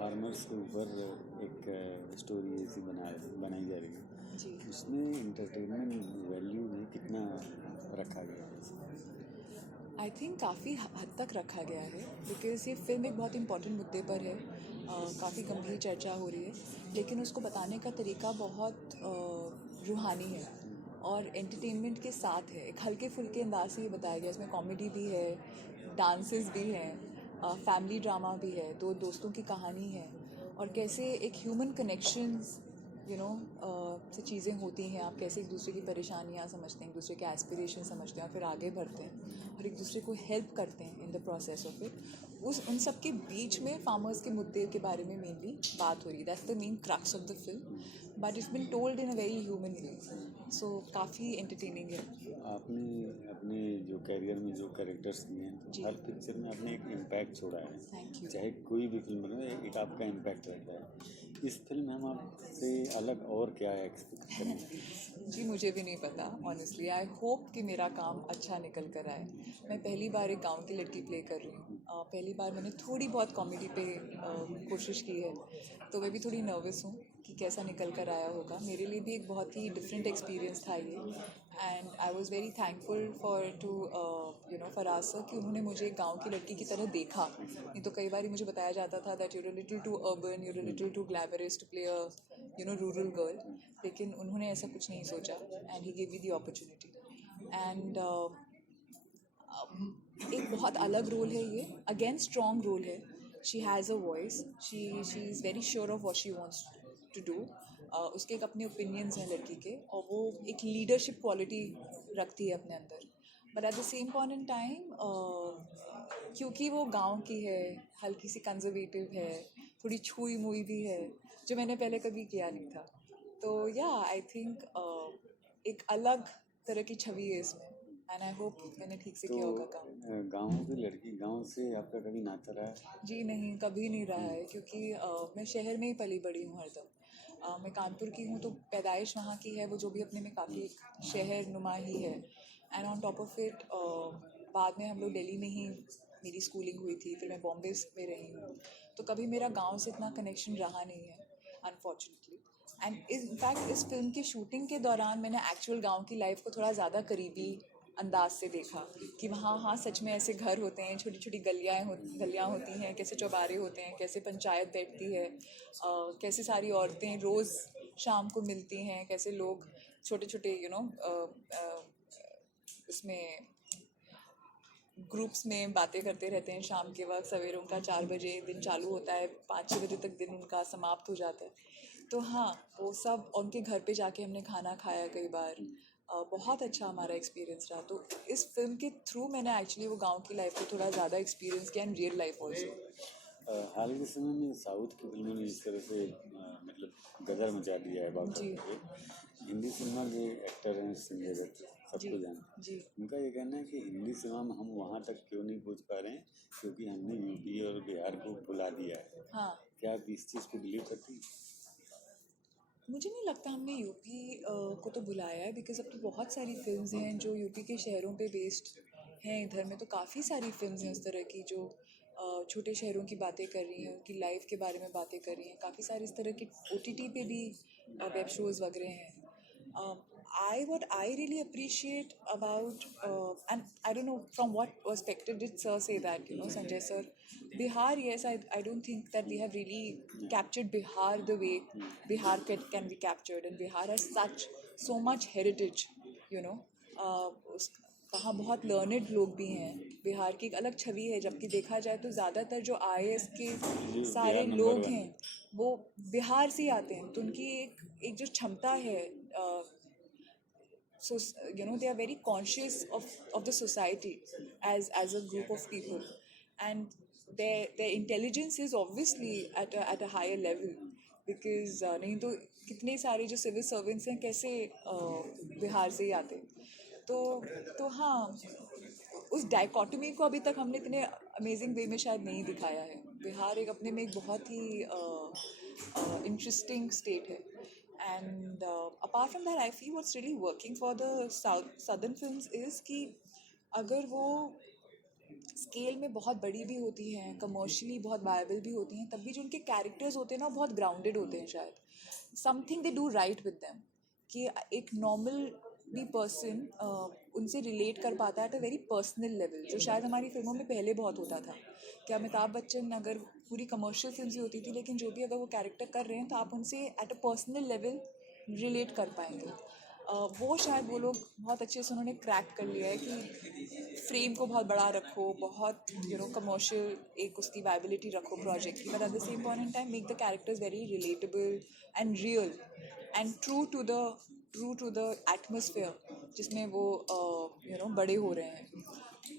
Farmers के ऊपर एक स्टोरी ऐसी बनाई जा रही है जी। उसमें इंटरटेनमेंट वैल्यू में कितना रखा गया है? आई थिंक काफ़ी हद तक रखा गया है बिकॉज़ ये फिल्म एक बहुत इंपॉर्टेंट मुद्दे पर है। काफ़ी गंभीर चर्चा हो रही है, लेकिन उसको बताने का तरीका बहुत रूहानी है और एंटरटेनमेंट के साथ है। एक हल्के फुल्के अंदाज से ये बताया गया, इसमें कॉमेडी भी है, डांसेस भी हैं, फैमिली ड्रामा भी है, दो दोस्तों की कहानी है और कैसे एक ह्यूमन कनेक्शंस से चीज़ें होती हैं। आप कैसे एक दूसरे की परेशानियाँ समझते हैं, एक दूसरे के एस्पिरेशन समझते हैं और फिर आगे बढ़ते हैं और एक दूसरे को हेल्प करते हैं in the process of it. उन सब के बीच में फार्मर्स के मुद्दे के बारे में मेनली बात हो रही है। That's the main crux of the film, but it's been told in a very human way, so काफ़ी एंटरटेनिंग है। आपने अपने जो कैरियर में जो कैरेक्टर्स किए हैं जी। हर पिक्चर में आपने एक इम्पैक्ट छोड़ा है। Thank you. चाहे कोई भी फिल्म बने एक आपका इम्पैक्ट रहता है। इस फिल्म में हम आपसे अलग और क्या एक्सपेक्ट करेंगे? जी, मुझे भी नहीं पता ऑनेस्टली। आई होप कि मेरा काम अच्छा निकल कर आए। मैं पहली बार एक गांव की लड़की प्ले कर रही हूँ। पहली बार मैंने थोड़ी बहुत कॉमेडी पे कोशिश की है, तो मैं भी थोड़ी नर्वस हूँ कि कैसा निकल कर आया होगा। मेरे लिए भी एक बहुत ही डिफरेंट एक्सपीरियंस था ये, and I was very thankful Faraz sir कि उन्होंने मुझे एक गाँव की लड़की की तरह देखा। नहीं तो कई बार मुझे बताया जाता था that you're a little too urban, you're a little too glamorous to play a rural girl, लेकिन उन्होंने ऐसा कुछ नहीं सोचा and he give me the opportunity. And एक बहुत अलग रोल है ये, अगेन स्ट्रॉन्ग रोल है। She has a voice, she is very sure of what she wants to do. उसके एक अपने ओपिनियंस हैं लड़की के और वो एक लीडरशिप क्वालिटी रखती है अपने अंदर, but at the same point in time क्योंकि वो गांव की है, हल्की सी कंजर्वेटिव है, थोड़ी छुई मुई भी है, जो मैंने पहले कभी किया नहीं था। तो या आई थिंक एक अलग तरह की छवि है इसमें, एंड आई होप मैंने ठीक से तो किया होगा काम। गाँव की लड़की, गाँव से आपका कभी नाता रहा है? जी नहीं, कभी नहीं रहा है क्योंकि मैं शहर में ही पली बड़ी हूँ हरदम। मैं कानपुर की हूँ तो पैदाइश वहाँ की है, वो जो भी अपने में काफ़ी शहर नुमा ही है। And on top of it बाद में हम लोग दिल्ली में ही मेरी स्कूलिंग हुई थी, फिर मैं बॉम्बे में रही हूँ, तो कभी मेरा गांव से इतना कनेक्शन रहा नहीं है अनफॉर्चुनेटली। एंड इनफैक्ट इस फिल्म की शूटिंग के दौरान मैंने एक्चुअल गांव की लाइफ को थोड़ा ज़्यादा करीबी अंदाज से देखा कि वहाँ हाँ सच में ऐसे घर होते हैं, छोटी छोटी गलियाँ होती हैं, कैसे चौबारे होते हैं, कैसे पंचायत बैठती है, कैसे सारी औरतें रोज़ शाम को मिलती हैं, कैसे लोग छोटे छोटे उसमें ग्रुप्स में बातें करते रहते हैं शाम के वक्त। सवेरे उनका 4 बजे दिन चालू होता है, 5-6 बजे तक दिन उनका समाप्त हो जाता है। तो हाँ, वो सब उनके घर पे जाके हमने खाना खाया कई बार। बहुत अच्छा हमारा एक्सपीरियंस रहा। तो इस फिल्म के थ्रू मैंने एक्चुअली वो गांव की लाइफ को थोड़ा ज़्यादा एक्सपीरियंस किया, एंड रियल लाइफ ऑल्सो। हाल के समय में साउथ की फिल्मों ने इस तरह से मतलब गदर मचा दिया है बात जी। करके। हिंदी सिनेमा के एक्टर हैं संजय दत्त, जी। सबको जानते जी। हैं। उनका ये कहना है कि हिंदी सिनेमा में हम वहाँ तक क्यों नहीं पहुँच पा रहे हैं क्योंकि हमने यूपी और बिहार को भुला दिया है। हाँ, क्या आप इस चीज़ को बिलीव करती हैं? मुझे नहीं लगता हमने यूपी को तो बुलाया है, बिकॉज अब तो बहुत सारी फिल्म्स हैं जो यूपी के शहरों पे बेस्ड हैं। इधर में तो काफ़ी सारी फिल्म्स हैं उस तरह की जो छोटे शहरों की बातें कर रही हैं, उनकी लाइफ के बारे में बातें कर रही हैं। काफ़ी सारे इस तरह के OTT पे भी वेब शोज़ वगैरह हैं। what I really appreciate about, and I don't know from what perspective did Sir say that, Sanjay Sir, Bihar, yes, I don't think that we have really captured Bihar the way Bihar can be captured, and Bihar has so much heritage, you know. वहाँ बहुत learned लोग भी हैं। बिहार की एक अलग छवि है, जबकि देखा जाए तो ज़्यादातर जो IAS के सारे बिहार लोग नंबर 1 हैं वो बिहार से ही आते हैं। तो उनकी एक जो क्षमता है, so they are very conscious of the society as a group of people, and their intelligence is obviously at a higher level, because नहीं तो कितने सारे जो सिविल सर्वेंट्स हैं कैसे बिहार से ही आते। तो हाँ, उस डाइकोटमी को अभी तक हमने इतने अमेजिंग वे में शायद नहीं दिखाया है। बिहार एक अपने में एक बहुत ही इंटरेस्टिंग स्टेट है। And apart from that I feel what's really working for the southern films is कि अगर वो स्केल में बहुत बड़ी भी होती हैं, कमर्शियली बहुत वायबल भी होती हैं, तब भी जो उनके कैरेक्टर्स होते हैं ना वो बहुत ग्राउंडेड होते हैं शायद। Something they do right with them, कि एक नॉर्मल भी पर्सन उनसे रिलेट कर पाता है at a very personal level, जो शायद हमारी फिल्मों में पहले बहुत होता था कि अमिताभ बच्चन अगर पूरी कमर्शियल फिल्म ही होती थी, लेकिन जो भी अगर वो कैरेक्टर कर रहे हैं तो आप उनसे at a personal level relate कर पाएंगे। वो शायद वो लोग बहुत अच्छे से उन्होंने क्रैक कर लिया है कि फ्रेम को बहुत बड़ा रखो, बहुत कमर्शियल एक उसकी वायबिलिटी रखो प्रोजेक्ट की, but at the same point in time make the characters very relatable and real and true to the atmosphere जिसमें वो बड़े हो रहे हैं।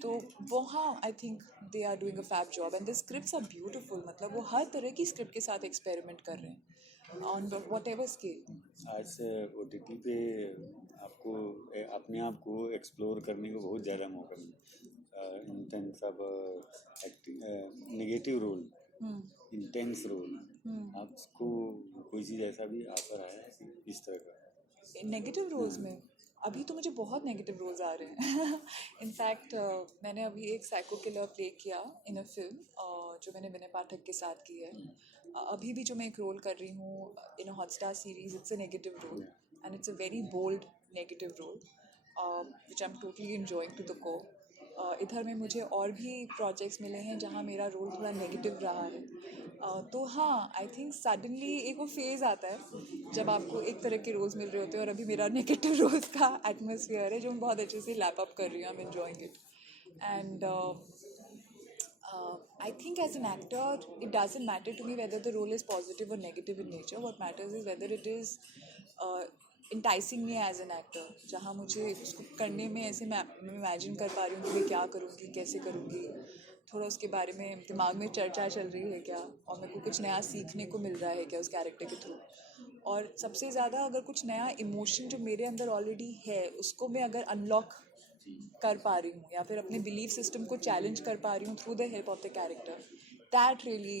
तो वो हाँ, I think they are doing a fab job and the scripts are beautiful. मतलब वो हर तरह की स्क्रिप्ट के साथ एक्सपेरिमेंट कर रहे हैं ऑन वॉट एवर स्केल। आज से ओटीटी पे आपको अपने आप को एक्सप्लोर करने को बहुत ज़्यादा मौका मिला, in terms of acting, negative role, intense role. आपको कोई चीज़ ऐसा भी ऑफर आया है इस तरह का? नेगेटिव रोल्स में अभी तो मुझे बहुत नेगेटिव रोल्स आ रहे हैं। इनफैक्ट मैंने अभी एक साइको किलर प्ले किया इन अ फिल्म जो मैंने विनय पाठक के साथ की है। अभी भी जो मैं एक रोल कर रही हूँ in a Hotstar series, it's a negative role and it's a very bold negative role which I am totally enjoying to the core. इधर में मुझे और भी प्रोजेक्ट्स मिले हैं जहाँ मेरा रोल थोड़ा नेगेटिव रहा है। तो हाँ, आई थिंक सडनली एक वो फेज़ आता है जब आपको एक तरह के रोल्स मिल रहे होते हैं, और अभी मेरा नेगेटिव रोल्स का एटमोसफियर है जो मैं बहुत अच्छे से लैप अप कर रही हूँ। I am enjoying it and I think as an actor, it doesn't matter to me whether the role is positive or negative in nature. What matters is whether it is enticing me as an actor, जहाँ मुझे उसको करने में ऐसे मैं imagine कर पा रही हूँ कि मैं क्या करूँगी, कैसे करूँगी, थोड़ा उसके बारे में दिमाग में चर्चा चल रही है क्या, और मेरे को कुछ नया सीखने को मिल रहा है क्या उस कैरेक्टर के थ्रू। और सबसे ज़्यादा अगर कुछ नया इमोशन जो मेरे अंदर ऑलरेडी है उसको मैं अगर अनलॉक कर पा रही हूँ या फिर अपने बिलीफ सिस्टम को चैलेंज कर पा रही हूँ through the help of the character, that really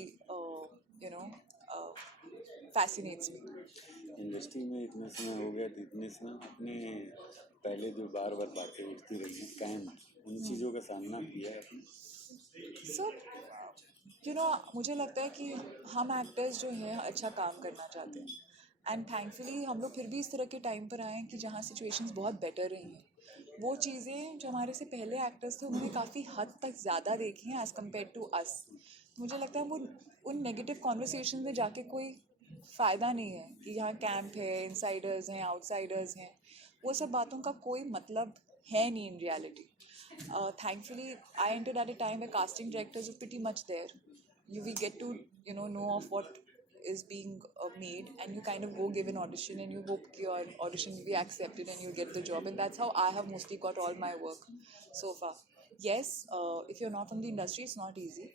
fascinates me. Industry में इतना समय हो गया तो इतने समय अपने पहले जो बार बार बातें उठती रही हैं कैम, उन चीज़ों का सामना किया है आपने? सो मुझे लगता है कि हम एक्टर्स जो हैं अच्छा काम करना चाहते हैं एंड थैंकफुली हम लोग फिर भी इस तरह के टाइम पर आए हैं कि जहाँ सिचुएशंस बहुत बेटर रही हैं। वो चीज़ें जो हमारे से पहले एक्टर्स थे उन्होंने काफ़ी हद तक ज़्यादा देखी हैं एज़ कम्पेयर टू अस। मुझे लगता है वो उन नेगेटिव कॉन्वर्सेशन में जाके कोई फ़ायदा नहीं है कि यहाँ कैंप है, इनसाइडर्स हैं, आउटसाइडर्स हैं, वो सब बातों का कोई मतलब है नहीं in reality. Thankfully, I entered at a time where casting directors were pretty much there. We get to know of what is being made, and you kind of go give an audition and you hope your audition will be accepted and you get the job, and that's how I have mostly got all my work so far. Yes, if you're not from the industry, it's not easy.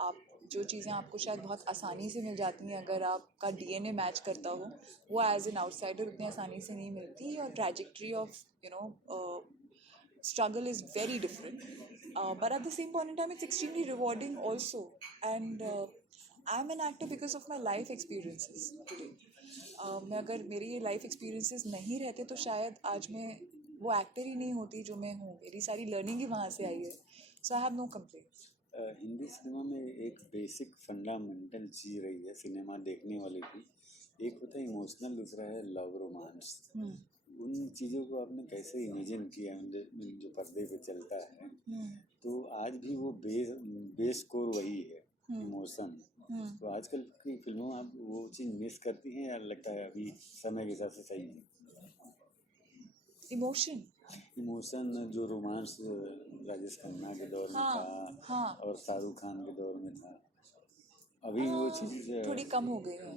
आप जो चीज़ें आपको शायद बहुत आसानी से मिल जाती हैं अगर आपका डीएनए मैच करता हो, वो एज एन आउटसाइडर उतनी आसानी से नहीं मिलती, और trajectory of struggle is very different, but at the same point in time it's extremely rewarding also. And I'm an actor because of my life experiences today. मैं अगर मेरी ये लाइफ एक्सपीरियंसेस नहीं रहते तो शायद आज मैं वो एक्टर ही नहीं होती जो मैं हूँ। मेरी सारी लर्निंग ही वहाँ से आई है, so I have no complaints. Hindi cinema में एक बेसिक फंडामेंटल चीज़ रही है सिनेमा देखने वाले की, एक होता है इमोशनल, दूसरा है लव रोमांस। उन चीज़ों को आपने कैसे इमेजिन किया जो पर्दे पे चलता है? तो आज भी वो बेस कोर वही है, इमोशन। तो आजकल की फिल्मों में आप वो चीज़ मिस करती हैं या लगता है अभी समय के हिसाब से सही है? इमोशन जो रोमांस राजेश खन्ना के दौर में था और शाहरुख खान के दौर में था, अभी वो चीज़ थोड़ी कम हो गई है।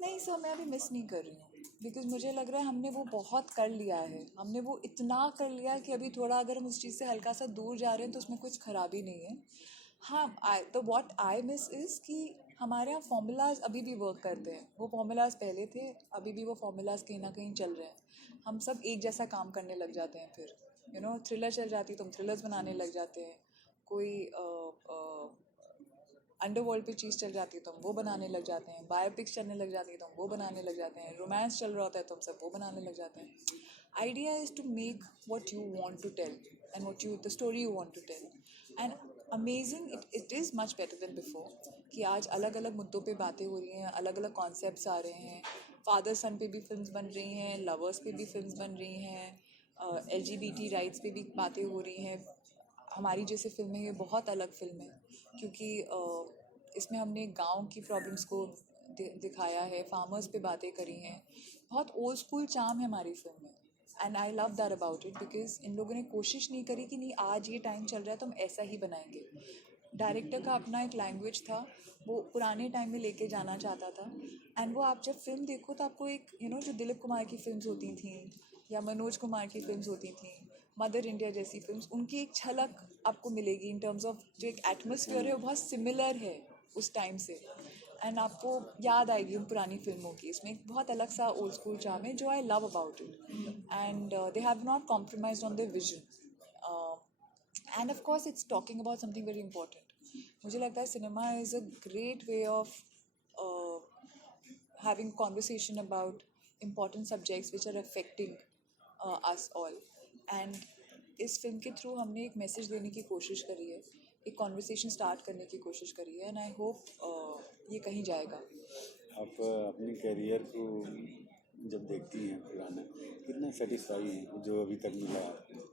नहीं सर, मैं अभी मिस नहीं कर रही हूँ, बिकॉज मुझे लग रहा है हमने वो बहुत कर लिया है, हमने वो इतना कर लिया कि अभी थोड़ा अगर हम उस चीज़ से हल्का सा दूर जा रहे हैं तो उसमें कुछ खराबी नहीं है। हाँ, तो व्हाट आई मिस इज़ कि हमारे यहाँ फॉर्मूलाज अभी भी वर्क करते हैं। वो फॉर्मूलाज पहले थे, अभी भी वो फॉर्मूलाज कहीं ना कहीं चल रहे हैं। हम सब एक जैसा काम करने लग जाते हैं, फिर थ्रिलर चल जाती है तो हम थ्रिलर्स बनाने लग जाते हैं, कोई अंडरवर्ल्ड पे चीज़ चल जाती है तो हम वो बनाने लग जाते हैं, बायोपिक्स चलने लग जाती है तो हम वो बनाने लग जाते हैं, रोमांस चल रहा होता है तो हम सब वो बनाने लग जाते हैं। Idea is to make what you want to tell and the story you want to tell. And amazing, it is much better than before. कि आज अलग अलग मुद्दों पे बातें हो रही हैं, अलग अलग कॉन्सेप्ट्स आ रहे हैं, फादर सन पे भी फिल्म्स बन रही हैं, लवर्स पे भी फिल्म्स बन रही हैं, LGBT राइट्स पे भी बातें हो रही हैं. हमारी जैसे फिल्में, ये बहुत अलग फिल्म है क्योंकि इसमें हमने गांव की प्रॉब्लम्स को दिखाया है, फार्मर्स पे बातें करी हैं. बहुत ओल्ड स्कूल चार्म है हमारी फिल्म में, and I love that about it because in लोगों ने कोशिश नहीं करी कि नहीं आज ये टाइम चल रहा है तो हम ऐसा ही बनाएंगे. डायरेक्टर का अपना एक लैंग्वेज था, वो पुराने टाइम में लेके जाना चाहता था. एंड वो आप जब फिल्म देखो तो आपको एक जो दिलीप कुमार की फिल्म्स होती थी या मनोज कुमार की फिल्म्स होती थी, मदर इंडिया जैसी फिल्म्स, उनकी एक झलक आपको मिलेगी इन टर्म्स ऑफ जो एक एटमोसफियर है वो बहुत सिमिलर है उस टाइम से. एंड आपको याद आएगी उन पुरानी फिल्मों की. इसमें एक बहुत अलग सा ओल्ड स्कूल चार्म है जो I love about it. And they have not compromised on their vision. End of course it's talking about something very important. मुझे लगता है cinema is a great way of having conversation about important subjects which are affecting us all. And इस film के through हमने एक message देने की कोशिश करी है, एक कॉन्वर्सेशन स्टार्ट करने की कोशिश करी है. एंड आई होप ये कहीं जाएगा. आप अपने करियर को जब देखती हैं पुराना, कितना सेटिस्फाई हैं जो अभी तक मिला आपको?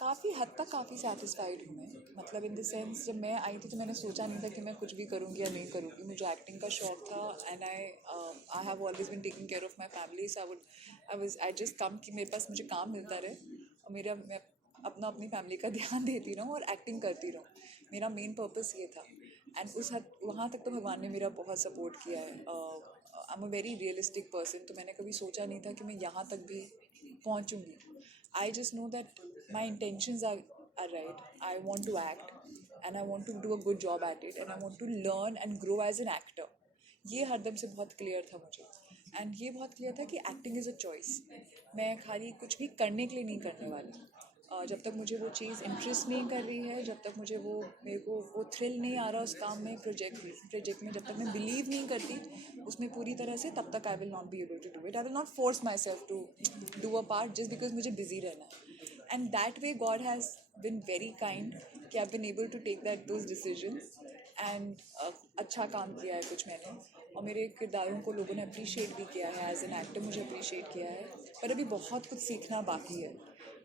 काफ़ी हद तक काफ़ी सेटिस्फाइड हूँ मैं. मतलब इन द सेंस जब मैं आई थी तो मैंने सोचा नहीं था कि मैं कुछ भी करूँगी या नहीं करूँगी. मुझे एक्टिंग का शौक था and I have always been taking care of my family. So I just come कि मेरे पास मुझे काम मिलता रहे और मैं अपनी फैमिली का ध्यान देती रहूँ और एक्टिंग करती रहूँ. मेरा मेन पर्पस ये था. एंड वहाँ तक तो भगवान ने मेरा बहुत सपोर्ट किया है. I am a very realistic person, तो मैंने कभी सोचा नहीं था कि मैं यहाँ तक भी पहुँचूँगी. I just know that my intentions are right. I want to act and I want to do a good job at it and I want to learn and grow as an actor. ये हरदम से बहुत clear था मुझे. And ये बहुत clear था कि एक्टिंग इज़ अ चॉइस. मैं खाली कुछ भी करने के लिए नहीं करने वाली. जब तक मुझे वो चीज़ इंटरेस्ट नहीं कर रही है, जब तक मेरे को वो थ्रिल नहीं आ रहा उस काम में, प्रोजेक्ट में, जब तक मैं बिलीव नहीं करती उसमें पूरी तरह से, तब तक I will not be able to do it. I will not force myself to do a part just because मुझे बिजी रहना है. And that way God has been very kind कि I been able to take those decisions. And अच्छा काम किया है कुछ मैंने, और मेरे किरदारों को लोगों ने अप्रिशिएट भी किया है. एज एन एक्टर मुझे अप्रिशिएट किया है, पर अभी बहुत कुछ सीखना बाकी है.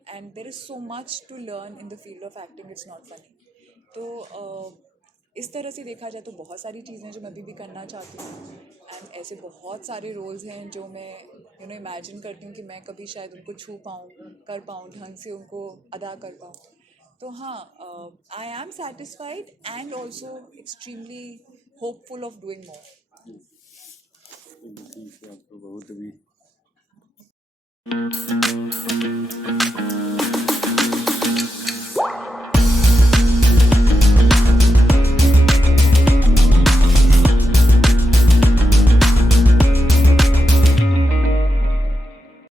And there is so much to learn in the field of acting. It's not funny. तो इस तरह से देखा जाए तो बहुत सारी चीज़ें जो मैं अभी भी करना चाहती हूँ. एंड ऐसे बहुत सारे रोल्स हैं जो मैं इमेजिन करती हूँ कि मैं कभी शायद उनको छू पाऊँ, कर पाऊँ, ढंग से उनको अदा कर पाऊँ. तो हाँ, I am satisfied and also extremely hopeful of doing more. आपको बहुत भी